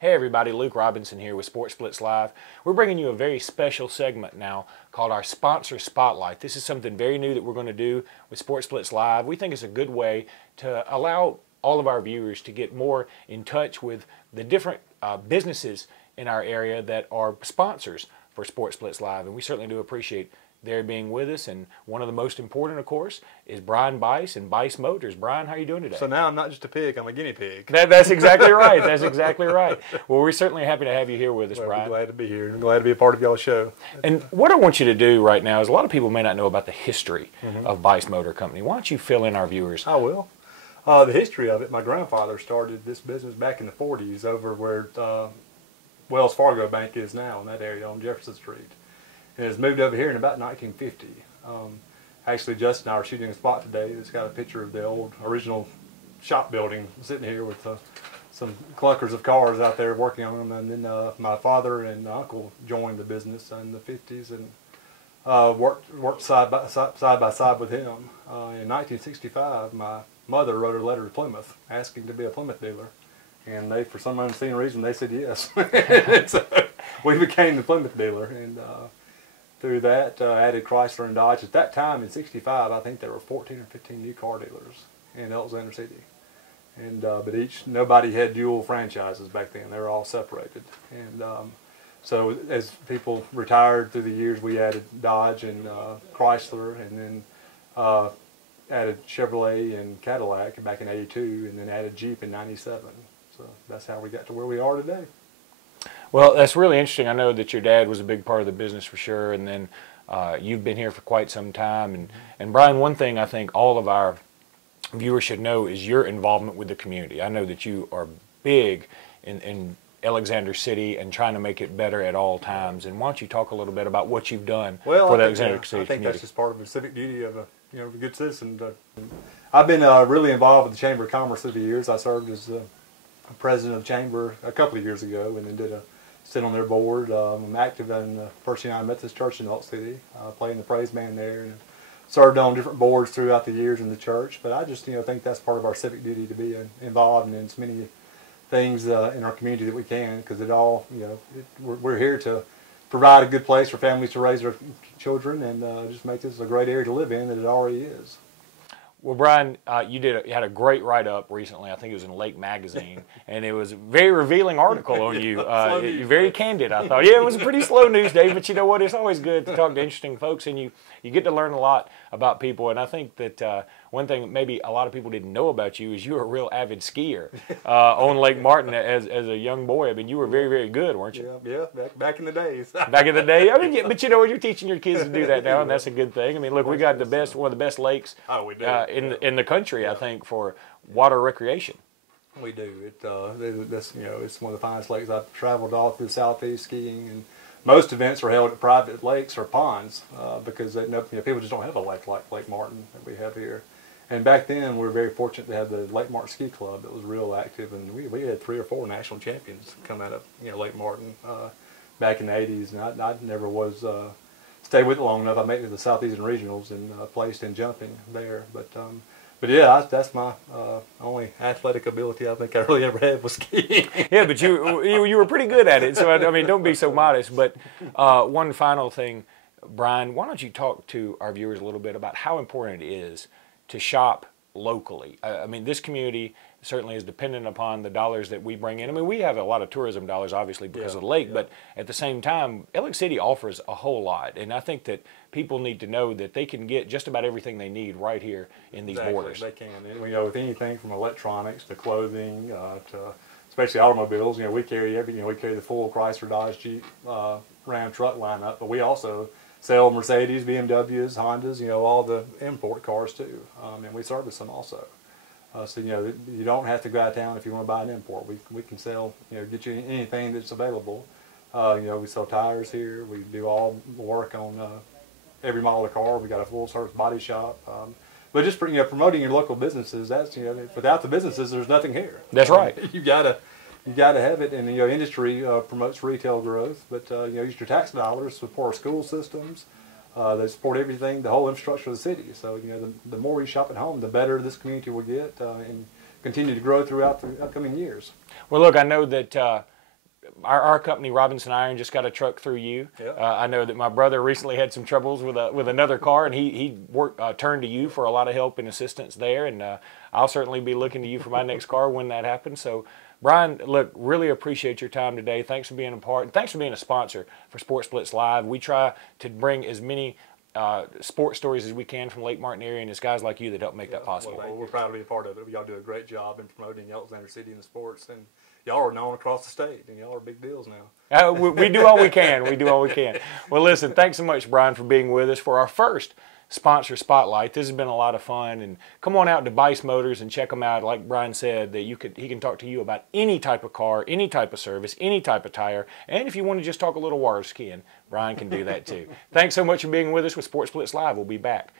Hey everybody, Luke Robinson here with Sports Splits Live. We're bringing you a very special segment now called our Sponsor Spotlight. This is something very new that we're going to do with Sports Splits Live. We think it's a good way to allow all of our viewers to get more in touch with the different businesses in our area that are sponsors for Sports Splits Live, and we certainly do appreciate their being with us. And one of the most important, of course, is Brian Bice and Bice Motors. Brian, how are you doing today? So now I'm not just a pig, I'm a guinea pig. That's exactly right. That's exactly right. Well, we're certainly happy to have you here with us, Brian. I'm glad to be here. I'm glad to be a part of y'all's show. And what I want you to do right now is, a lot of people may not know about the history of Bice Motor Company. Why don't you fill in our viewers? I will. The history of it, my grandfather started this business back in the 40s over where Wells Fargo Bank is now, in that area on Jefferson Street. And has moved over here in about 1950. Actually, Justin and I are shooting a spot today that's got a picture of the old original shop building sitting here with some clunkers of cars out there working on them. And then my father and uncle joined the business in the 50s and worked side by side with him. In 1965, my mother wrote a letter to Plymouth asking to be a Plymouth dealer. And they, for some unseen reason, they said yes. So we became the Plymouth dealer. And through that, added Chrysler and Dodge. At that time, in '65, I think there were 14 or 15 new car dealers in Alexander City. And but nobody had dual franchises back then. They were all separated. And so as people retired through the years, we added Dodge and Chrysler, and then added Chevrolet and Cadillac back in '82, and then added Jeep in '97. So that's how we got to where we are today. Well, that's really interesting. I know that your dad was a big part of the business for sure, and then you've been here for quite some time. And Brian, one thing I think all of our viewers should know is your involvement with the community. I know that you are big in Alexander City and trying to make it better at all times. And why don't you talk a little bit about what you've done for the Alexander City community? I think that's just part of the civic duty of a good citizen. I've been really involved with the Chamber of Commerce through the years. I served as president of the Chamber a couple of years ago, and then did a sit on their board. I'm active in the First United Methodist Church in Salt City, playing the praise band there, and served on different boards throughout the years in the church. But I just think that's part of our civic duty to be involved in as many things in our community that we can, because it all we're here to provide a good place for families to raise their children, and just make this a great area to live in that it already is. Well, Brian, you had a great write-up recently. I think it was in Lake Magazine, and it was a very revealing article on you. You're very candid, I thought. Yeah, it was a pretty slow news day, but you know what? It's always good to talk to interesting folks, and you get to learn a lot about people. And I think that one thing maybe a lot of people didn't know about you is you were a real avid skier on Lake Martin as a young boy. I mean, you were very, very good, weren't you? Yeah, back in the days. Back in the day. I mean, yeah, but you're teaching your kids to do that now, and that's a good thing. I mean, look, we got one of the best lakes. Oh, we do. In the country, I think, for water recreation. We do. It's one of the finest lakes. I've traveled all through the Southeast skiing, and most events are held at private lakes or ponds because people just don't have a lake like Lake Martin that we have here. And back then, we were very fortunate to have the Lake Martin Ski Club that was real active, and we had 3 or 4 national champions come out of Lake Martin back in the '80s, and I never was stayed with it long enough. I made it to the Southeastern Regionals and placed in jumping there, but yeah, that's my only athletic ability I think I really ever had was skiing. Yeah, but you were pretty good at it, so I mean, don't be so modest. But one final thing, Brian, why don't you talk to our viewers a little bit about how important it is to shop locally? I mean, this community certainly is dependent upon the dollars that we bring in. I mean, we have a lot of tourism dollars, obviously, because of the lake, but at the same time, Alex City offers a whole lot, and I think that people need to know that they can get just about everything they need right here in these borders. They can. And, with anything from electronics to clothing to especially automobiles, we carry everything. We carry the full Chrysler, Dodge, Jeep, Ram truck lineup, but we also sell Mercedes, BMWs, Hondas, all the import cars too, and we service them also. So you don't have to go out of town if you want to buy an import. We can sell, get you anything that's available. We sell tires here. We do all the work on every model of car. We got a full service body shop. But just promoting your local businesses. That's without the businesses, there's nothing here. That's right. You gotta have it, and industry promotes retail growth. But use your tax dollars to support school systems. They support everything, the whole infrastructure of the city. So the more we shop at home, the better this community will get and continue to grow throughout the upcoming years. Well, look, I know that our company, Robinson Iron, just got a truck through you. Yep. I know that my brother recently had some troubles with another car, and he turned to you for a lot of help and assistance there. And I'll certainly be looking to you for my next car when that happens. So, Brian, look, really appreciate your time today. Thanks for being a part, and thanks for being a sponsor for Sports Blitz Live. We try to bring as many sports stories as we can from Lake Martin area, and it's guys like you that help make that possible. Well, we're proud to be a part of it. Y'all do a great job in promoting Alexander City and the sports, and y'all are known across the state, and y'all are big deals now. We do all we can. We do all we can. Well, listen, thanks so much, Brian, for being with us for our first sponsor spotlight. This has been a lot of fun, and come on out to Bice Motors and check them out. Like Brian said, that he can talk to you about any type of car, any type of service, any type of tire, and if you want to just talk a little water skiing, Brian can do that too. Thanks so much for being with us with Sports Blitz Live. We'll be back.